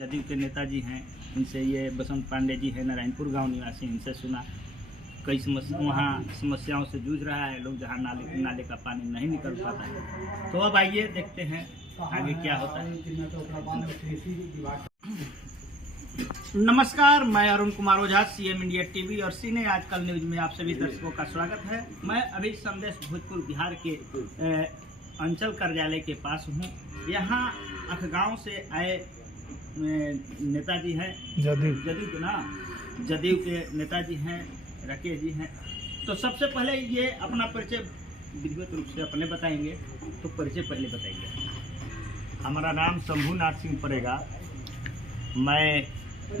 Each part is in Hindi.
जदयू के नेताजी हैं, इनसे ये बसंत पांडे जी है नारायणपुर गांव निवासी, इनसे सुना कई वहाँ समस्याओं से जूझ रहा है लोग, जहाँ नाले का पानी नहीं निकल पाता है। तो अब आइए देखते हैं आगे क्या होता है। नमस्कार, मैं Arun Kumar Ojha, CM India TV और सीने आजकल न्यूज में आप सभी दर्शकों का स्वागत है। मैं अभी संदेश भोजपुर बिहार के अंचल कार्यालय के पास हूँ। यहाँ अखगांव से आए नेताजी हैं, जदयू के नेताजी हैं, राकेश जी हैं। तो सबसे पहले ये अपना परिचय विधिवत रूप से अपने बताएंगे, तो परिचय पहले बताइए। हमारा नाम शंभूनाथ सिंह पड़ेगा। मैं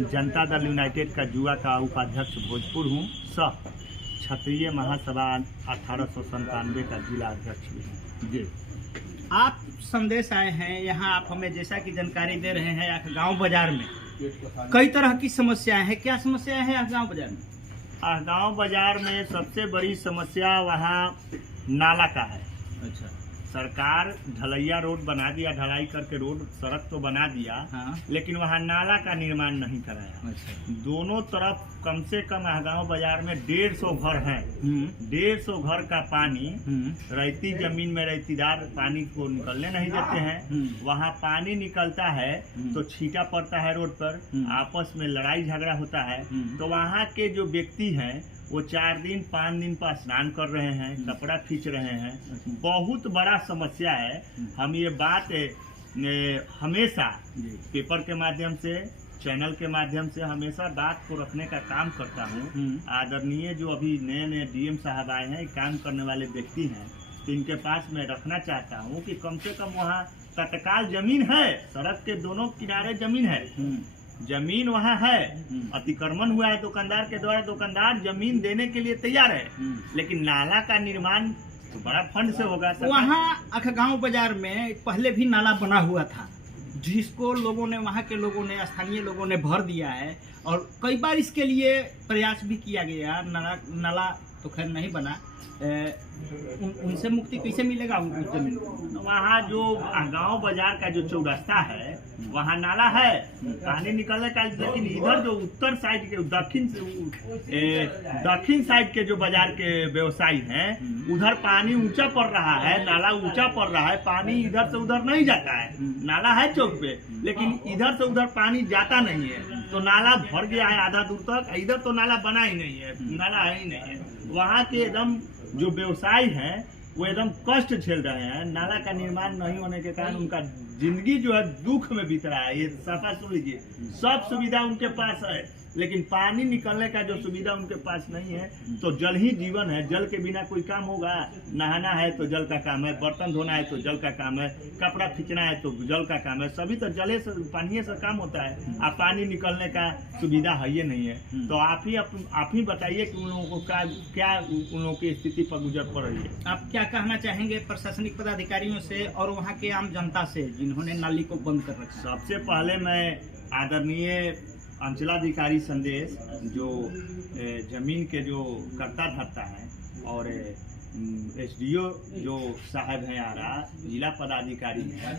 जनता दल यूनाइटेड का युवा का उपाध्यक्ष भोजपुर हूँ, सह क्षत्रिय महासभा 1897 का जिला अध्यक्ष भी हूँ। जी, आप संदेश आए हैं यहाँ, आप हमें जैसा कि जानकारी दे रहे हैं गांव बाजार में कई तरह की समस्याएं हैं। क्या समस्याएं हैं गांव बाजार में? गांव बाजार में सबसे बड़ी समस्या वहाँ नाला का है। अच्छा, सरकार ढलैया रोड बना दिया, ढलाई करके रोड सड़क तो बना दिया, हाँ। लेकिन वहाँ नाला का निर्माण नहीं कराया। अच्छा। दोनों तरफ कम से कम गांव बाजार में 150 घर हैं। 150 घर का पानी रेती जमीन में रेतीदार पानी को निकलने नहीं देते हैं। वहाँ पानी निकलता है तो छींटा पड़ता है रोड पर, आपस में लड़ाई झगड़ा होता है। तो वहाँ के जो व्यक्ति हैं वो 4 दिन 5 दिन पर स्नान कर रहे हैं, कपड़ा खींच रहे हैं। बहुत बड़ा समस्या है। हम ये बात हमेशा पेपर के माध्यम से, चैनल के माध्यम से हमेशा बात को रखने का काम करता हूँ। आदरणीय जो अभी नए नए डीएम साहब आए हैं, काम करने वाले व्यक्ति हैं, तो इनके पास मैं रखना चाहता हूँ कि कम से कम वहाँ तत्काल जमीन है, सड़क के दोनों किनारे जमीन है, जमीन वहाँ है, अतिक्रमण हुआ है दुकानदार के द्वारा, दुकानदार जमीन देने के लिए तैयार है, लेकिन नाला का निर्माण तो बड़ा फंड से होगा। वहाँ अखगांव बाजार में पहले भी नाला बना हुआ था, जिसको लोगों ने, वहाँ के लोगों ने, स्थानीय लोगों ने भर दिया है और कई बार इसके लिए प्रयास भी किया गया। नाला तो खैर नहीं बना। उनसे मुक्ति कैसे मिलेगा उनको जमीन? वहाँ जो गांव बाजार का जो चौरास्ता है वहाँ नाला है, पानी निकलने का, लेकिन इधर जो उत्तर साइड के दक्षिण साइड के जो बाजार के व्यवसायी हैं, उधर पानी ऊंचा पड़ रहा है, नाला ऊंचा पड़ रहा है, पानी इधर से उधर नहीं जाता है। नाला है चौक पे, लेकिन इधर से उधर पानी जाता नहीं है, तो नाला भर गया है आधा दूर तक। इधर तो नाला बना ही नहीं है, नाला है ही नहीं है। वहाँ के एकदम जो व्यवसायी हैं वो एकदम कष्ट झेल रहे हैं। नाला का निर्माण नहीं होने के कारण उनका जिंदगी जो है दुख में बीत रहा है। ये साफा सुन लीजिए, सब सुविधा उनके पास है, लेकिन पानी निकलने का जो सुविधा उनके पास नहीं है। तो जल ही जीवन है, जल के बिना कोई काम होगा? नहाना है तो जल का काम है, बर्तन धोना है तो जल का काम है, कपड़ा खींचना है तो जल का काम है, सभी तो जले से, पानी से काम होता है। अब पानी निकलने का सुविधा है ये नहीं है। तो आप ही बताइए कि उन लोगों को क्या उन लोगों की स्थिति पर गुजर पड़ रही है। आप क्या कहना चाहेंगे प्रशासनिक पदाधिकारियों से और वहाँ के आम जनता से जिन्होंने नाली को बंद कर रखा? सबसे पहले मैं आदरणीय अंचलाधिकारी संदेश, जो जमीन के जो कर्ता धर्ता है, और एसडीओ जो साहब हैं आरा, जिला पदाधिकारी हैं,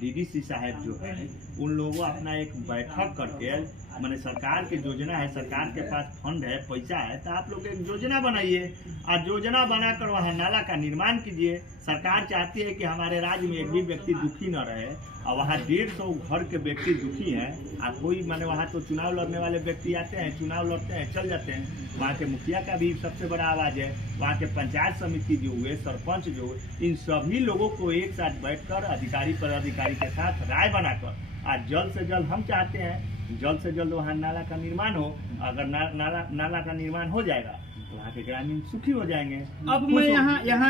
डीडीसी साहब जो हैं, उन लोगों अपना एक बैठक करके, मैंने सरकार की योजना है, सरकार के पास फंड है, पैसा है, तो आप लोग एक योजना बनाइए और योजना बनाकर वहाँ नाला का निर्माण कीजिए। सरकार चाहती है कि हमारे राज्य में एक भी व्यक्ति दुखी न रहे, और वहाँ 150 घर के व्यक्ति दुखी हैं। और कोई माने वहाँ तो चुनाव लड़ने वाले व्यक्ति आते हैं, चुनाव लड़ते हैं, चल जाते हैं। वहाँ के मुखिया का भी सबसे बड़ा आवाज़ है, वहाँ के पंचायत समिति जो हुए, सरपंच जो हुए, इन सभी लोगों को एक साथ बैठकर अधिकारी पदाधिकारी के साथ राय बनाकर, आज जल्द से जल्द हम चाहते हैं जल्द से जल्द वहाँ नाला का निर्माण हो। अगर नाला का निर्माण हो जाएगा तो वहाँ के ग्रामीण सुखी हो जाएंगे। अब मैं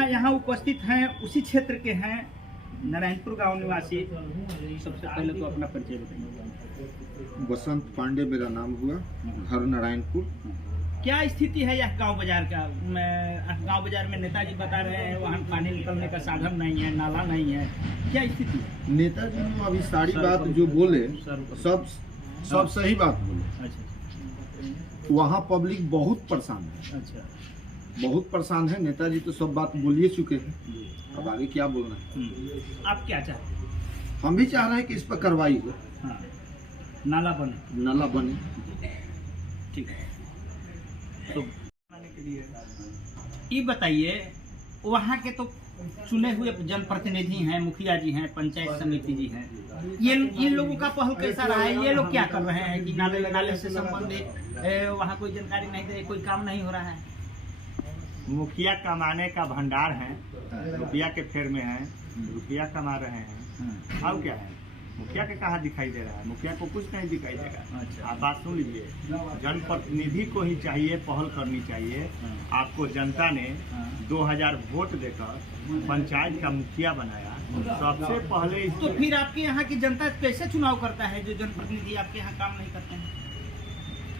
यहाँ उपस्थित हैं, उसी क्षेत्र के हैं, नारायणपुर गांव निवासी। सबसे पहले तो अपना परिचय बताइए। बसंत पांडे मेरा नाम हुआ, घर नारायणपुर। क्या स्थिति है यह गांव बाजार का? गांव बाजार में नेताजी बता रहे हैं वहाँ पानी निकलने का साधन नहीं है, नाला नहीं है, क्या स्थिति है? नेताजी ने अभी सारी बात जो बोले सब सही बात बोले। अच्छा। वहाँ पब्लिक बहुत परेशान है। अच्छा, बहुत परेशान है। नेताजी तो सब बात बोलिए चुके हैं, अब आगे क्या बोलना है। आप क्या चाहते हैं? हम भी चाह रहे हैं कि इस पर कार्रवाई हो। हाँ। नाला बने। नाला बने। ठीक है, तो ये बताइए, वहाँ के तो चुने हुए जनप्रतिनिधि हैं, मुखिया जी हैं, पंचायत समिति जी हैं, ये लोगों का पहल कैसा रहा है? ये लोग क्या कर रहे हैं कि नाले से संबंधित वहाँ कोई जानकारी नहीं दे, कोई काम नहीं हो रहा है? मुखिया कमाने का भंडार है, रुपया के फेर में है, रुपया कमा रहे हैं। अब क्या है, मुखिया के कहाँ दिखाई दे रहा है? मुखिया को कुछ नहीं दिखाई देगा। अच्छा। आप बात सुन लीजिए, जनप्रतिनिधि को ही चाहिए, पहल करनी चाहिए। आपको जनता ने 2000 वोट देकर पंचायत का मुखिया बनाया, सबसे पहले तो फिर आपके यहाँ की जनता कैसे चुनाव करता है जो जनप्रतिनिधि आपके यहाँ काम नहीं करते हैं?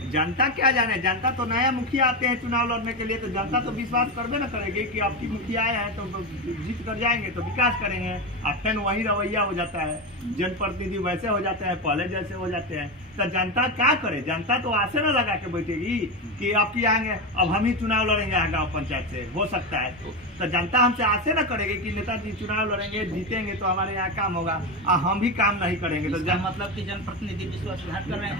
जनता क्या जाने, जनता तो नया मुखिया आते हैं चुनाव लड़ने के लिए, तो जनता तो विश्वास करबे ना करेगी कि आपकी मुखिया आया है तो जीत कर जाएंगे, तो विकास करेंगे। अब फिर वही रवैया हो जाता है, जनप्रतिनिधि वैसे हो जाते हैं, पहले जैसे हो जाते हैं। तो जनता क्या करे? जनता तो आशे न लगा के बैठेगी कि आपकी आएंगे, अब हम ही चुनाव लड़ेंगे यहाँ गाँव पंचायत से, हो सकता है। तो जनता हमसे आशे न करेगी कि नेताजी चुनाव लड़ेंगे, जीतेंगे तो हमारे यहाँ काम होगा, और हम भी काम नहीं करेंगे। तो मतलब कि जनप्रतिनिधि विश्वासघात कर रहे हैं।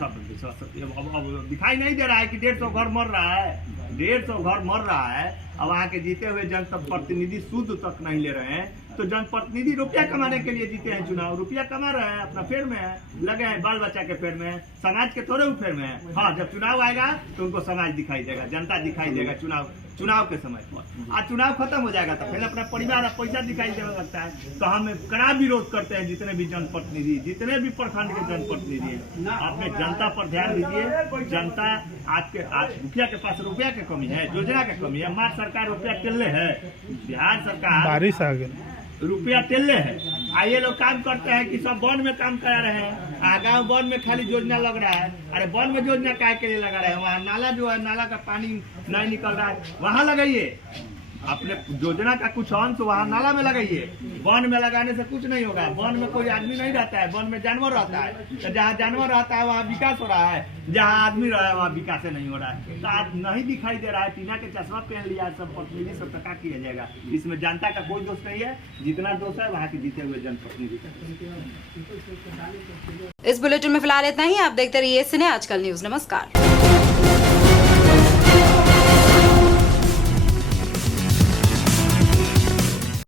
सब विश्वास अब दिखाई नहीं दे रहा है कि 150 घर मर रहा है, 150 घर मर रहा है, अब वहाँ के जीते हुए जनप्रतिनिधि शुद्ध तक नहीं ले रहे हैं। तो जनप्रतिनिधि रुपया कमाने के लिए जीते हैं चुनाव, रुपया कमा रहे हैं, अपना फेर में है, लगे हैं, बाल बच्चा के फेर में है, समाज के थोड़े फेर में है। हाँ, जब चुनाव आएगा तो उनको समाज दिखाई देगा, जनता दिखाई देगा चुनाव के समय पर। आज चुनाव खत्म हो जाएगा तो फिर अपना परिवार और पैसा दिखाई देने लगता है। तो हम कड़ा विरोध करते हैं, जितने भी जनप्रतिनिधि, जितने भी प्रखंड के जनप्रतिनिधि हैं, अपने जनता पर ध्यान दीजिए। जनता आज मुखिया के पास रुपया की कमी है, योजना की कमी है, हमारी सरकार रुपया टेल्ले है, बिहार सरकार बारिश आ गई, रुपया टेल्ले है। ये लोग काम करते हैं कि सब वन में काम करा रहे हैं, गाँव वन में खाली योजना लग रहा है। अरे वन में योजना काय के लिए लगा रहे हैं? वहाँ नाला जो है, नाला का पानी नहीं निकल रहा है, वहाँ लगाइए। अपने योजना का कुछ अंश वहाँ नाला में लगाइए। वन में लगाने से कुछ नहीं होगा, वन में कोई आदमी नहीं रहता है, वन में जानवर रहता है। तो जहाँ जानवर रहता है वहाँ विकास हो रहा है, जहाँ आदमी रहा है वहाँ विकास नहीं हो रहा है। तो आज नहीं दिखाई दे रहा है, टीना के चश्मा पहन लिया सब प्रतिनिधि, सब क्या किया जाएगा? इसमें जनता का कोई दोष नहीं है, जितना दोष है वहाँ के जीते हुए जनप्रतिनिधि का। इस बुलेटिन में फिलहाल इतना ही। आप देखते रहिए सिने आजकल न्यूज। नमस्कार।